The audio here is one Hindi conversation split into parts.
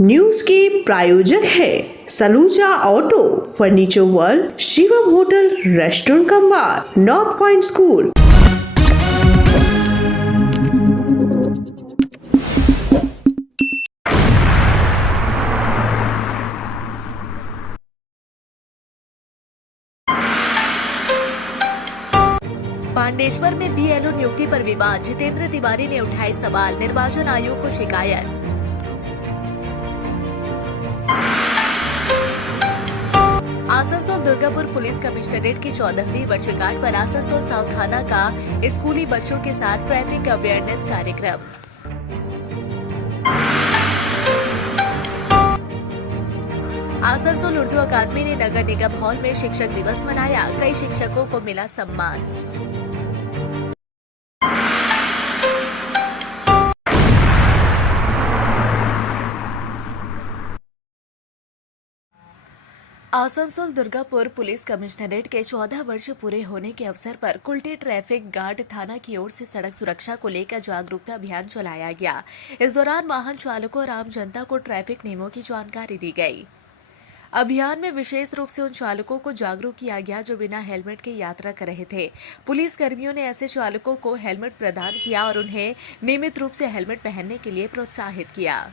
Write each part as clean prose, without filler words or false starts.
न्यूज के प्रायोजक है Saluja auto, furniture world, Shivam hotel, restaurant cum bar, north point school. Pandeshwar में बीएलओ नियुक्ति पर विवाद, जितेंद्र तिवारी ने उठाए सवाल, निर्वाचन आयोग को शिकायत। आसनसोल दुर्गापुर पुलिस कमिश्नरेट की 14वीं वर्षगांठ पर आसनसोल साउथ थाना का स्कूली बच्चों के साथ ट्रैफिक अवेयरनेस कार्यक्रम। आसनसोल उर्दू अकादमी ने नगर निगम हॉल में शिक्षक दिवस मनाया, कई शिक्षकों को मिला सम्मान। आसनसोल दुर्गापुर पुलिस कमिश्नरेट के 14 वर्ष पूरे होने के अवसर पर कुल्टी ट्रैफिक गार्ड थाना की ओर से सड़क सुरक्षा को लेकर जागरूकता अभियान चलाया गया। इस दौरान वाहन चालकों और आम जनता को ट्रैफिक नियमों की जानकारी दी गई। अभियान में विशेष रूप से उन चालकों को जागरूक किया गया जो बिना हेलमेट के यात्रा कर रहे थे। पुलिस कर्मियों ने ऐसे चालकों को हेलमेट प्रदान किया और उन्हें नियमित रूप से हेलमेट पहनने के लिए प्रोत्साहित किया।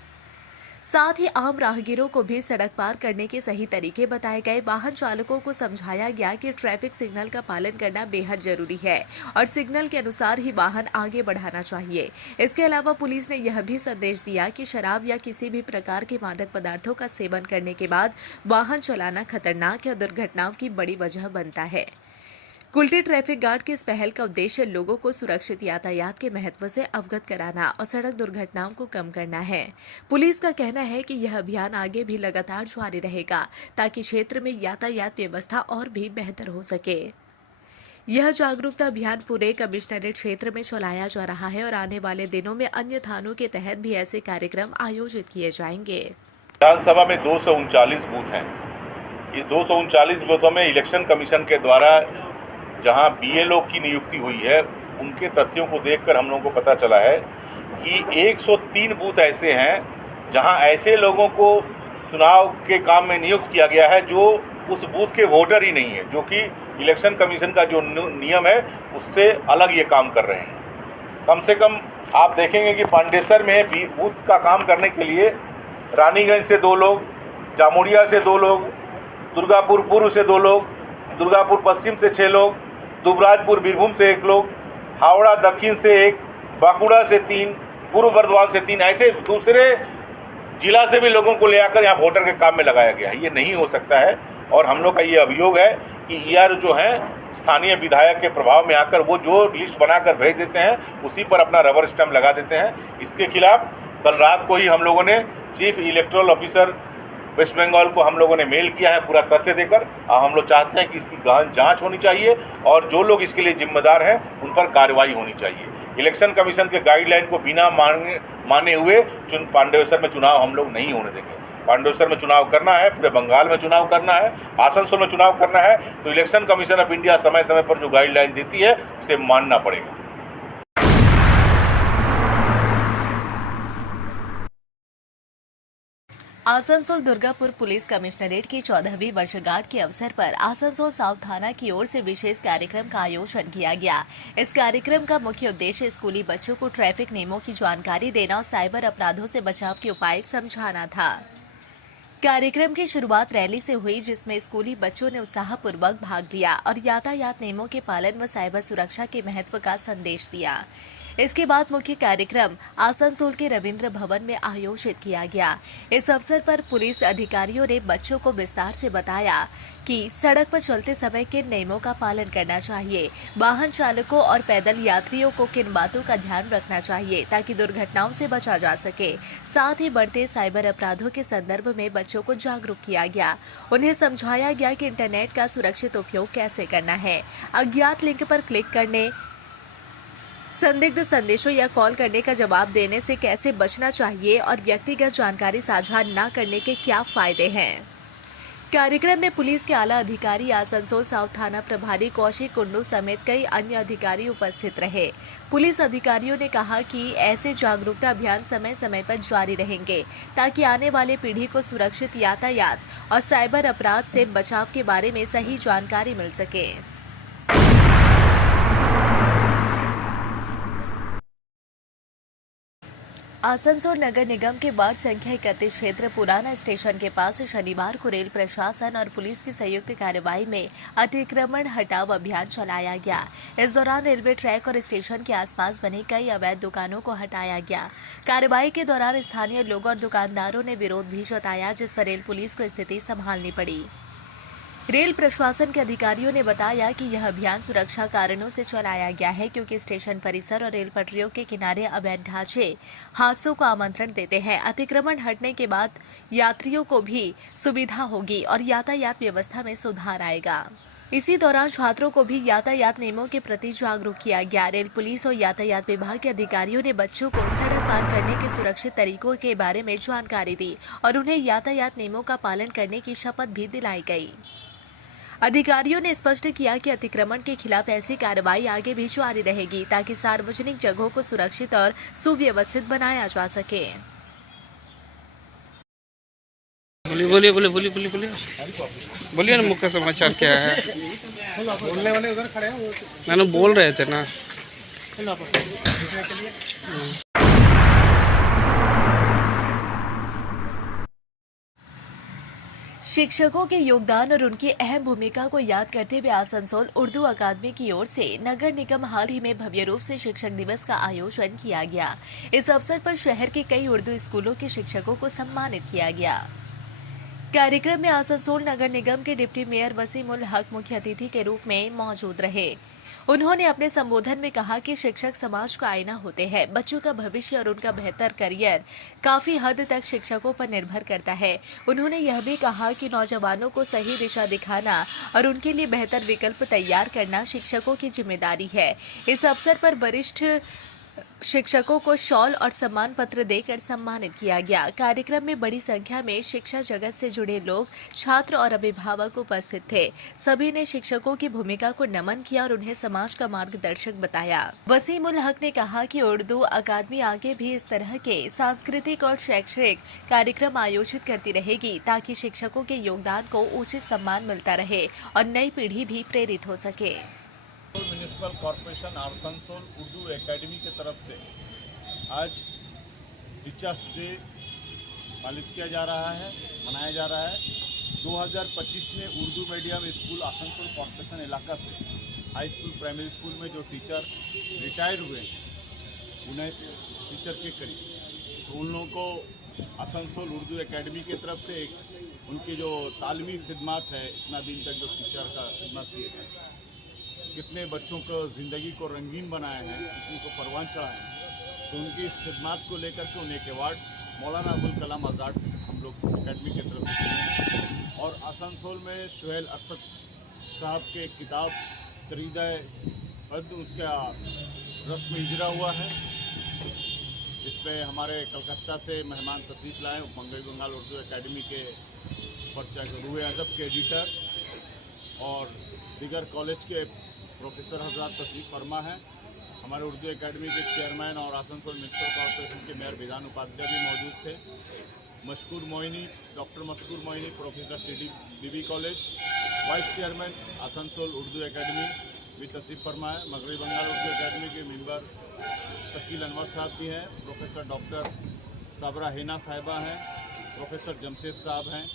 साथ ही आम राहगीरों को भी सड़क पार करने के सही तरीके बताए गए। वाहन चालकों को समझाया गया कि ट्रैफिक सिग्नल का पालन करना बेहद जरूरी है और सिग्नल के अनुसार ही वाहन आगे बढ़ाना चाहिए। इसके अलावा पुलिस ने यह भी संदेश दिया कि शराब या किसी भी प्रकार के मादक पदार्थों का सेवन करने के बाद वाहन चलाना खतरनाक और दुर्घटनाओं की बड़ी वजह बनता है। कुल्टी ट्रैफिक गार्ड की इस पहल का उद्देश्य लोगों को सुरक्षित यातायात के महत्व से अवगत कराना और सड़क दुर्घटनाओं को कम करना है। पुलिस का कहना है कि यह अभियान आगे भी लगातार जारी रहेगा ताकि क्षेत्र में यातायात व्यवस्था और भी बेहतर हो सके। यह जागरूकता अभियान पूरे कमिश्नरेट क्षेत्र में चलाया जा रहा है और आने वाले दिनों में अन्य थानों के तहत भी ऐसे कार्यक्रम आयोजित किए जाएंगे। विधानसभा में 239 बूथ हैं। इस 239 बूथों में इलेक्शन कमीशन के द्वारा जहां बीएलओ की नियुक्ति हुई है, उनके तथ्यों को देखकर हम लोगों को पता चला है कि 103 बूथ ऐसे हैं जहां ऐसे लोगों को चुनाव के काम में नियुक्त किया गया है जो उस बूथ के वोटर ही नहीं है, जो कि इलेक्शन कमीशन का जो नियम है उससे अलग ये काम कर रहे हैं। कम से कम आप देखेंगे कि पांडेसर में बूथ का काम करने के लिए रानीगंज से 2 लोग, जामुड़िया से 2 लोग, दुर्गापुर पूर्व से 2 लोग, दुर्गापुर पश्चिम से 6 लोग, दुबराजपुर बीरभूम से 1 लोग, हावड़ा दक्षिण से 1, बांकुड़ा से 3, पूर्व बर्धमान से 3, ऐसे दूसरे जिला से भी लोगों को ले आकर यहाँ वोटर के काम में लगाया गया है। ये नहीं हो सकता है और हम लोग का ये अभियोग है कि ईआर जो है स्थानीय विधायक के प्रभाव में आकर वो जो लिस्ट बनाकर भेज देते हैं उसी पर अपना रबर स्टैंप लगा देते हैं। इसके खिलाफ कल रात को ही हम लोगों ने chief electoral officer West Bengal को हम लोगों ने मेल किया है पूरा तथ्य देकर। हम लोग चाहते हैं कि इसकी गहन जांच होनी चाहिए और जो लोग इसके लिए जिम्मेदार हैं उन पर कार्रवाई होनी चाहिए। इलेक्शन कमीशन के गाइडलाइन को बिना माने हुए पांडेसर में चुनाव हम लोग नहीं होने देंगे। पांडेसर में चुनाव करना है, पूरे बंगाल में चुनाव करना है, आसनसोल में चुनाव करना है, तो इलेक्शन कमीशन ऑफ इंडिया समय समय पर जो गाइडलाइन देती है उसे मानना पड़ेगा। आसनसोल दुर्गापुर पुलिस कमिश्नरेट की 14वीं वर्षगांठ के अवसर पर आसनसोल साउथ थाना की ओर से विशेष कार्यक्रम का आयोजन किया गया। इस कार्यक्रम का मुख्य उद्देश्य स्कूली बच्चों को ट्रैफिक नियमों की जानकारी देना और साइबर अपराधों से बचाव के उपाय समझाना था। कार्यक्रम की शुरुआत रैली से हुई जिसमें स्कूली बच्चों ने उत्साहपूर्वक भाग लिया और यातायात नियमों के पालन व साइबर सुरक्षा के महत्व का संदेश दिया। इसके बाद मुख्य कार्यक्रम आसनसोल के रविंद्र भवन में आयोजित किया गया। इस अवसर पर पुलिस अधिकारियों ने बच्चों को विस्तार से बताया कि सड़क पर चलते समय किन नियमों का पालन करना चाहिए, वाहन चालकों और पैदल यात्रियों को किन बातों का ध्यान रखना चाहिए ताकि दुर्घटनाओं से बचा जा सके। साथ ही बढ़ते साइबर अपराधों के संदर्भ में बच्चों को जागरूक किया गया। उन्हें समझाया गया कि इंटरनेट का सुरक्षित उपयोग कैसे करना है, अज्ञात लिंक पर क्लिक करने, संदिग्ध संदेशों या कॉल करने का जवाब देने से कैसे बचना चाहिए और व्यक्तिगत जानकारी साझा न करने के क्या फायदे हैं। कार्यक्रम में पुलिस के आला अधिकारी, आसनसोल साउथ थाना प्रभारी कौशिक कुंडू समेत कई अन्य अधिकारी उपस्थित रहे। पुलिस अधिकारियों ने कहा कि ऐसे जागरूकता अभियान समय समय पर जारी रहेंगे ताकि आने वाले पीढ़ी को सुरक्षित यातायात और साइबर अपराध से बचाव के बारे में सही जानकारी मिल सके। आसनसोल नगर निगम के वार्ड संख्या 31 क्षेत्र पुराना स्टेशन के पास शनिवार को रेल प्रशासन और पुलिस की संयुक्त कार्रवाई में अतिक्रमण हटाओ अभियान चलाया गया। इस दौरान रेलवे ट्रैक और स्टेशन के आसपास बने कई अवैध दुकानों को हटाया गया। कार्रवाई के दौरान स्थानीय लोगों और दुकानदारों ने विरोध भी जताया, जिस पर रेल पुलिस को स्थिति संभालनी पड़ी। रेल प्रशासन के अधिकारियों ने बताया कि यह अभियान सुरक्षा कारणों से चलाया गया है, क्योंकि स्टेशन परिसर और रेल पटरियों के किनारे अवैध ढांचे हादसों को आमंत्रण देते हैं। अतिक्रमण हटने के बाद यात्रियों को भी सुविधा होगी और यातायात व्यवस्था में सुधार आएगा। इसी दौरान छात्रों को भी यातायात नियमों के प्रति जागरूक किया गया। रेल पुलिस और यातायात विभाग के अधिकारियों ने बच्चों को सड़क पार करने के सुरक्षित तरीकों के बारे में जानकारी दी और उन्हें यातायात नियमों का पालन करने की शपथ भी दिलाई गई। अधिकारियों ने स्पष्ट किया कि अतिक्रमण के खिलाफ ऐसी कार्रवाई आगे भी जारी रहेगी ताकि सार्वजनिक जगहों को सुरक्षित और सुव्यवस्थित बनाया जा सके। बोलिए ना, मुख्य समाचार क्या है? बोलने वाले उधर खड़े हैं, मैंने बोल रहे थे ना। शिक्षकों के योगदान और उनकी अहम भूमिका को याद करते हुए आसनसोल उर्दू अकादमी की ओर से नगर निगम हाल ही में भव्य रूप से शिक्षक दिवस का आयोजन किया गया। इस अवसर पर शहर के कई उर्दू स्कूलों के शिक्षकों को सम्मानित किया गया। कार्यक्रम में आसनसोल नगर निगम के डिप्टी मेयर वसीम उल हक मुख्य अतिथि के रूप में मौजूद रहे। उन्होंने अपने संबोधन में कहा कि शिक्षक समाज का आईना होते हैं। बच्चों का भविष्य और उनका बेहतर करियर काफी हद तक शिक्षकों पर निर्भर करता है। उन्होंने यह भी कहा कि नौजवानों को सही दिशा दिखाना और उनके लिए बेहतर विकल्प तैयार करना शिक्षकों की जिम्मेदारी है। इस अवसर पर वरिष्ठ शिक्षकों को शॉल और सम्मान पत्र देकर सम्मानित किया गया। कार्यक्रम में बड़ी संख्या में शिक्षा जगत से जुड़े लोग, छात्र और अभिभावक उपस्थित थे। सभी ने शिक्षकों की भूमिका को नमन किया और उन्हें समाज का मार्गदर्शक बताया। वसीम उल हक ने कहा कि उर्दू अकादमी आगे भी इस तरह के सांस्कृतिक और शैक्षणिक कार्यक्रम आयोजित करती रहेगी ताकि शिक्षकों के योगदान को उचित सम्मान मिलता रहे और नई पीढ़ी भी प्रेरित हो सके। Municipal corporation Asansol Urdu academy की तरफ से आज टीचर्स डे पालित किया जा रहा है, मनाया जा रहा है। 2025 में Urdu medium school Asansol corporation इलाका से हाई स्कूल, प्राइमरी स्कूल में जो टीचर रिटायर हुए हैं 19 टीचर के करीब, तो उन लोगों को आसनसोल उर्दू एकेडमी की तरफ से उनकी जो तालीमी खिदमत है, इतना दिन तक जो टीचर का खिदमत किए हैं, कितने बच्चों को ज़िंदगी को रंगीन बनाए हैं, कितने को परवान चढ़ाए हैं, तो उनकी इस खिदमत को लेकर के उन्हें एक अवार्ड मौलाना अबुल कलाम आज़ाद हम लोग अकेडमी की तरफ से हैं। और आसनसोल में सुहेल अरशद साहब के किताब तरीदा हद उसका रस्म इजरा हुआ है, जिसपे हमारे कलकत्ता से मेहमान तशरीफ़ लाए बंगाली बंगाल उर्दू एकेडमी के पर्चा के रूए अदब के एडिटर और दीगर कॉलेज के प्रोफेसर हजरात तशरीफ़ फरमा है। हमारे उर्दू एकेडमी के चेयरमैन और आसनसोल म्युनिसिपल कॉरपोरेशन के मेयर विधान उपाध्याय भी मौजूद थे। Mashkoor Moini, doctor Mashkoor Moini, professor TDBB college, vice chairman Asansol Urdu academy भी तशरीफ़ फरमा है। मगरबी बंगाल उर्दू एकेडमी के मेंबर शकील अनवर साहब भी हैं, प्रोफेसर डॉक्टर साबरा हिना साहिबा हैं, प्रोफेसर जमशेद साहब हैं।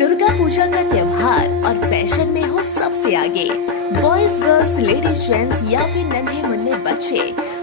दुर्गा पूजा का त्योहार और फैशन में हो सबसे आगे। बॉयज, गर्ल्स, लेडीज, जेंट्स या फिर नन्हे मुन्ने बच्चे,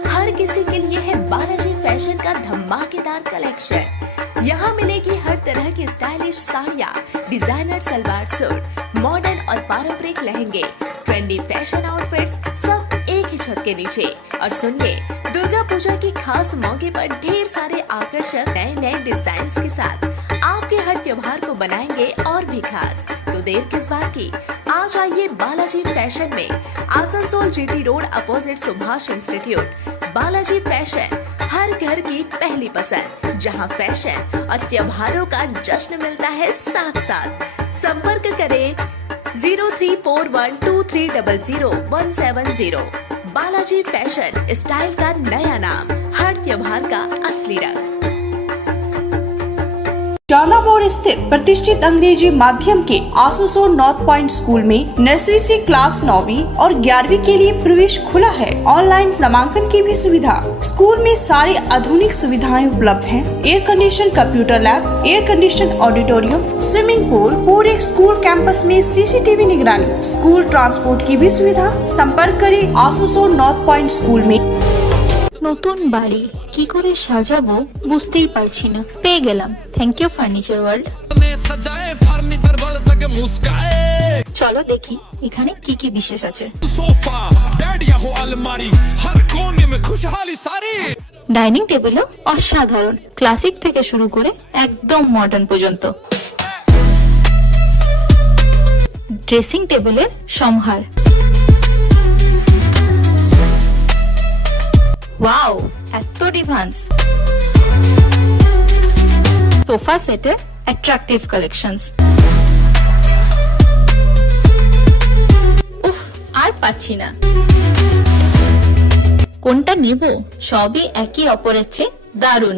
हर किसी के लिए है बालाजी फैशन का धमाकेदार कलेक्शन। यहाँ मिलेगी हर तरह की स्टाइलिश साड़ियाँ, डिजाइनर सलवार सूट, मॉडर्न और पारंपरिक लहंगे, ट्रेंडी फैशन आउटफिट्स, सब एक ही छत के नीचे। और सुनिए, दुर्गा पूजा की खास मौके पर ढेर सारे आकर्षक नए नए डिजाइन के साथ आपके हर त्योहार को बनाएंगे और भी खास। तो देर किस बात की, आज आइए बालाजी फैशन में, Asansol GT road opposite Subhash institute. Balaji fashion हर घर की पहली पसंद, जहां फैशन और त्योहारों का जश्न मिलता है साथ साथ। संपर्क करें 034123000170। बालाजी फैशन, स्टाइल का नया नाम, हर त्योहार का असली रंग। जाना मोड़ स्थित प्रतिष्ठित अंग्रेजी माध्यम के आसुसो नॉर्थ पॉइंट स्कूल में नर्सरी से क्लास 9वीं और 11वीं के लिए प्रवेश खुला है। ऑनलाइन नामांकन की भी सुविधा। स्कूल में सारी आधुनिक सुविधाएं उपलब्ध हैं। Air condition computer lab, air condition auditorium, swimming pool, पूरे स्कूल कैंपस में सीसीटीवी निगरानी, स्कूल ट्रांसपोर्ट की भी सुविधा। संपर्क करें आसुसो नॉर्थ पॉइंट स्कूल में। নতুন বাড়ি কি করে সাজাবো বুঝতেই পারছি না, পেয়ে গেলাম থ্যাংক ইউ ফার্নিচার ওয়ার্ল্ড। চলো দেখি এখানে কি কি বিশেষ আছে। ডাইনিং টেবিলও অসাধারণ, ক্লাসিক থেকে শুরু করে একদম মডার্ন পর্যন্ত। ড্রেসিং টেবিলের সম্ভার, ওয়াও এত ডিভান্স। সোফা সেটের অ্যাট্রাকটিভ কালেকশনস, উফ আর পাচ্ছি না, কোনটা নেব? সবই একই অপরের চেয়ে দারুণ।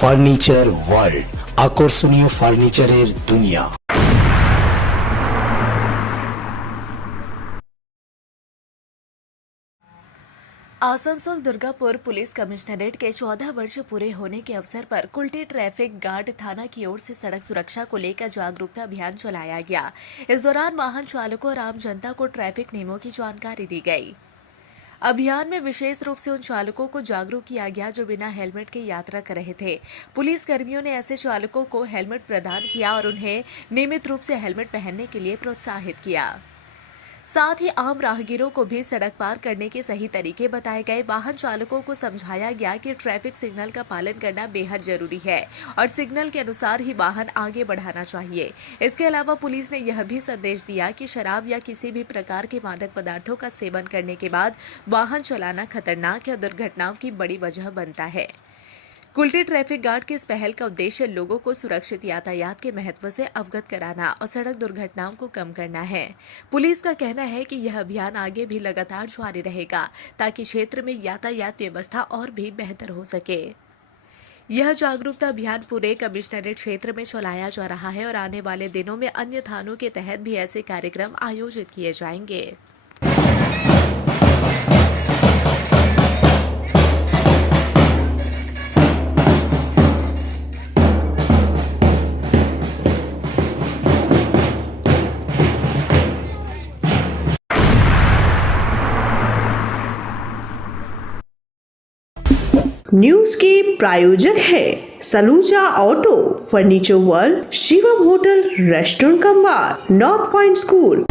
ফার্নিচার ওয়ার্ল্ড, আকর্ষণীয় ফার্নিচারের দুনিয়া। आसनसोल दुर्गापुर पुलिस कमिश्नरेट के 14 वर्ष पूरे होने के अवसर पर कुल्टी ट्रैफिक गार्ड थाना की ओर से सड़क सुरक्षा को लेकर जागरूकता अभियान चलाया गया। इस दौरान वाहन चालकों और आम जनता को ट्रैफिक नियमों की जानकारी दी गई। अभियान में विशेष रूप से उन चालकों को जागरूक किया गया जो बिना हेलमेट के यात्रा कर रहे थे। पुलिस कर्मियों ने ऐसे चालकों को हेलमेट प्रदान किया और उन्हें नियमित रूप से हेलमेट पहनने के लिए प्रोत्साहित किया। साथ ही आम राहगीरों को भी सड़क पार करने के सही तरीके बताए गए। वाहन चालकों को समझाया गया कि ट्रैफिक सिग्नल का पालन करना बेहद जरूरी है और सिग्नल के अनुसार ही वाहन आगे बढ़ाना चाहिए। इसके अलावा पुलिस ने यह भी संदेश दिया कि शराब या किसी भी प्रकार के मादक पदार्थों का सेवन करने के बाद वाहन चलाना खतरनाक या दुर्घटनाओं की बड़ी वजह बनता है। कुल्टी ट्रैफिक गार्ड की इस पहल का उद्देश्य लोगों को सुरक्षित यातायात के महत्व से अवगत कराना और सड़क दुर्घटनाओं को कम करना है। पुलिस का कहना है कि यह अभियान आगे भी लगातार जारी रहेगा ताकि क्षेत्र में यातायात व्यवस्था और भी बेहतर हो सके। यह जागरूकता अभियान पूरे कमिश्नरेट क्षेत्र में चलाया जा रहा है और आने वाले दिनों में अन्य थानों के तहत भी ऐसे कार्यक्रम आयोजित किए जाएंगे। न्यूज के प्रायोजक है Saluja auto, furniture world, Shivam hotel, restaurant cum bar, north point school.